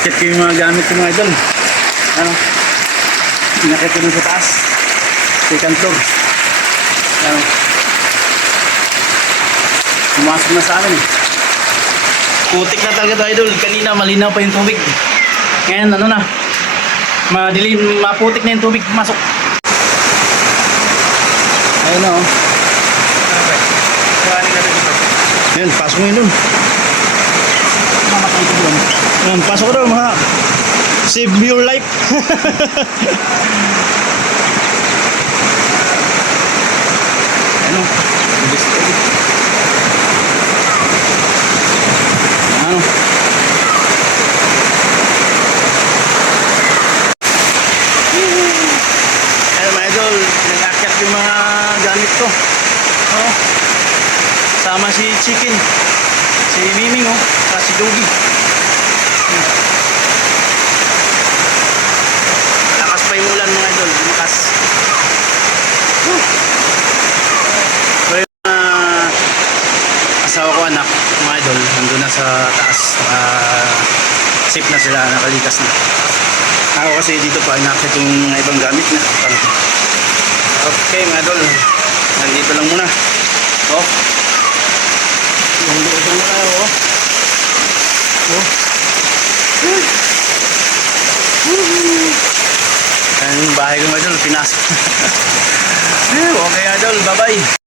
Inakit ko yung mga gamit ko mga idol. Ano? Inakit ko dun sa taas. Second floor. Ano? Pumasok na sa amin eh. Putik na talaga ito idol. Kanina malinaw pa yung tubig. Ngayon ano na. Madilim, maputik na yung tubig pumasok. Ayun na oh. Ayun, pasok mo yun dun. Mamatay ko dun. Ayun, pasok ko dun mga. Save your life. Ano? Ano? Ayun mga idol, nag-akyat yung mga gamit ko. Oh. Sama si Chicken, si Miming oh, at si Doggy. Malakas pa yung ulan mga idol, malakas. So yung asawa ko anak, mga idol, nandun na sa taas. Safe na sila, nakalikas na. Ako kasi dito pa, inakit yung mga ibang gamit na. Okay mga idol, nandito lang muna. Oh. Nandito lang muna oh. Oh. Ayan yung bahay ko mga idol, pinasok. Okay idol, bye bye.